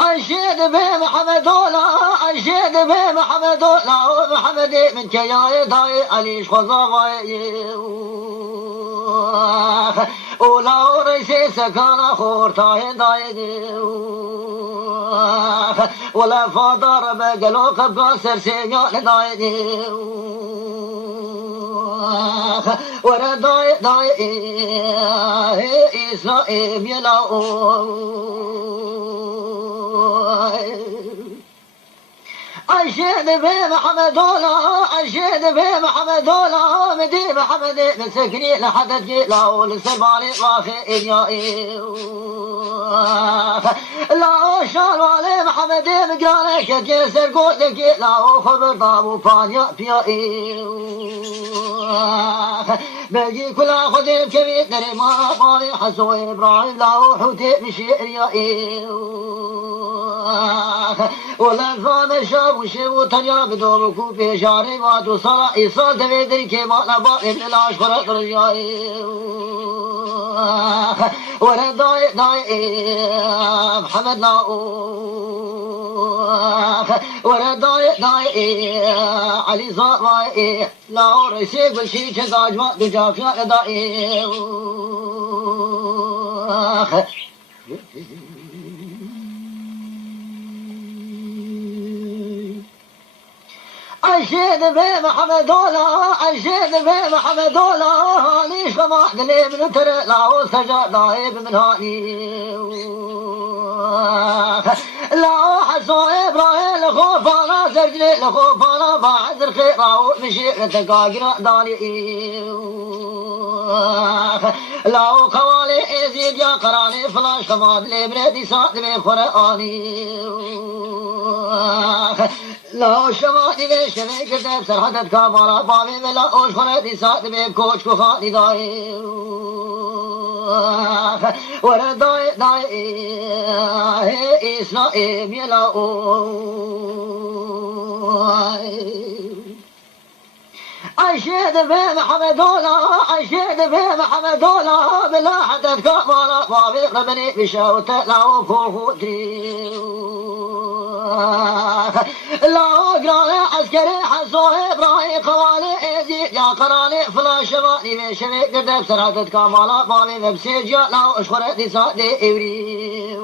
أنشد به محمد الله أنشد به محمد الله محمد من كياي داي عليش خزاوي ولا ريسي سكان خور تاي داي ولا فاضر بقلو قبا سرسيان داي ورا داي إسرائيل يلاو أنشد به محمد الله أنشد به محمد الله مدي محمد من سكني لحد جيلا ولسبالي واخي إنيائي لا شال والي محمد مقالي كجسر قوت جيلا وخبر ضابو فانيا بيائي بيجي كلا خديم كبير دري ما مالي حسو إبراهيم لا وحوتي بشيء ريائي ولا فهم شاب وشيب وتنيا بدور كوبي شاري ما توصل إيصال تبيدري كما نبا إبن الأشخر رجائي ولا داي محمد لا ولا داي علي صاحي لا رسي كل شيء كذاج ما تجاك يا داي أنشد به محمد الله أنشد به محمد الله ليش ما دلي من ترى لا وسجى دايب من هاني لا حسو إبراهيم لخوف أنا سجلي لخوف أنا بعد الخير مشي تقاقنا داني لا خوالي إزيد يا قراني فلاش كماد لي بردي ساعد من قرآني لا شماتي بشمي كتب سرحدت كامالا بامي ملا اوش خلدي ساعد بيب كوش كو خاني داي ورا داي إسرائيل يلا أنشد به محمد الله أنشد به محمد الله بلا حدث كامالا بامي ربني بشاوت لا فوخوتري لا قراني عسكري حسو إبراهيم خوالي إزيد يا قراني فلا شماني من شمي قدب سرعتت كامالا بامي مبسيج يا لا أشخر دي صادي إبري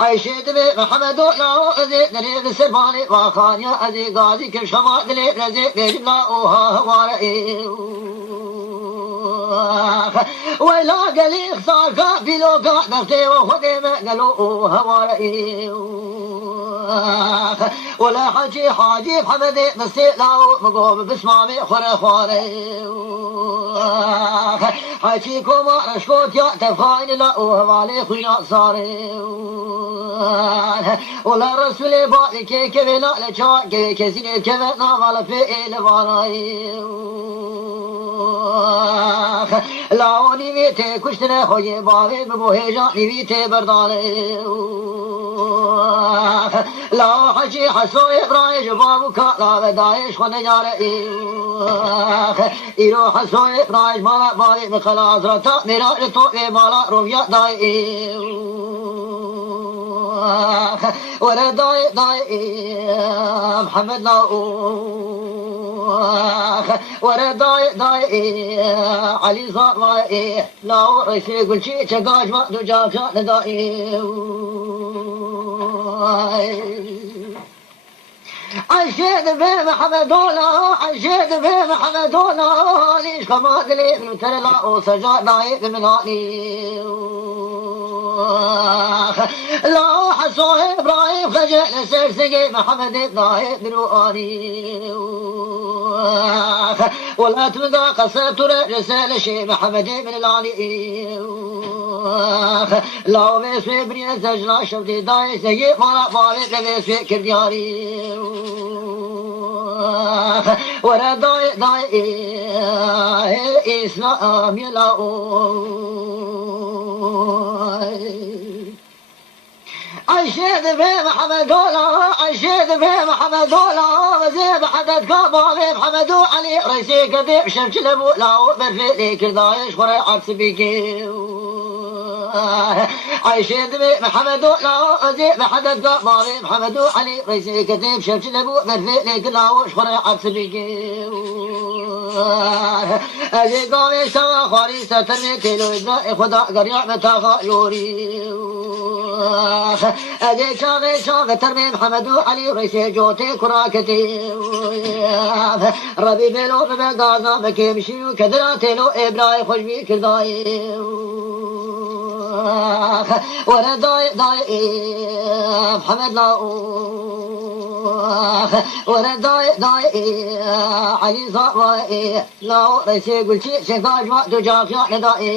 أنشد به محمد الله أزيد نري بسرباني واخان يا أزيد غازي كم شمال دلي رزي بجملا أوها هوارئي ولا قلي خسارك في لوقات نفسي وخذي ما قالوا هوارئي ولا حاجي بحمدي مستيلاو مقوم بسمامي خوري حاجيكم رشكوت يا تفاين لا وهوالي خوينا صاري ولا رسولي بالي كي كبنا لجا كي كزيني كبنا غالا في الباراي لاوني بيتي كشتنا خوي بابي ببوهيجاني بيتي بردالي لا حجي حسو إبراهيم جبابو كالا بدايش خونه يارئي إيرو حسو إبراهيم مالا بالي مخلا عزرتا ميرا لطوئي مالا رويا داي ورا داي محمد لاو ورا داي علي صاحي لاو ريسي كل شيء شقاش ما تجاك داي أنشد به محمد الله أنشد به محمد الله ليش كما دلي من ترى لا وسجى دايب من هاني لا حسو إبراهيم خجل سرسقي محمد دايب رواني ولا تمدى قصبت رسالة شيء محمد من العلي لا ويسوي برينا سجلا شفتي داي سيء مالا بالي ويسوي كردياري ورا داي إسلام يلاو عشيت في محمد دولا عشيت في محمد دولا وزيد حدد كابا محمد علي رئيسي كذب شمش لبولا وبرفيلي كردايش خري عرس بيكي عشيت في محمد دولا وزيد حدد كابا محمد علي رئيسي كذب شمش لبو برفيلي كردايش خري عرس بيكي أجي قامي سوا خاري سترمي تلو إبراء خدا قريع متاخا يوري أجي شاغي ترمي محمد علي رئيسي جوتي كراكتي ربي بلو بمقازا بكيمشي وكدراتي لو إبراء خشبي كرداي ورا داي محمد لاو ورا داي علي صاوي لاو رئيسي قلتي شكاج ما تجاك يا ندائي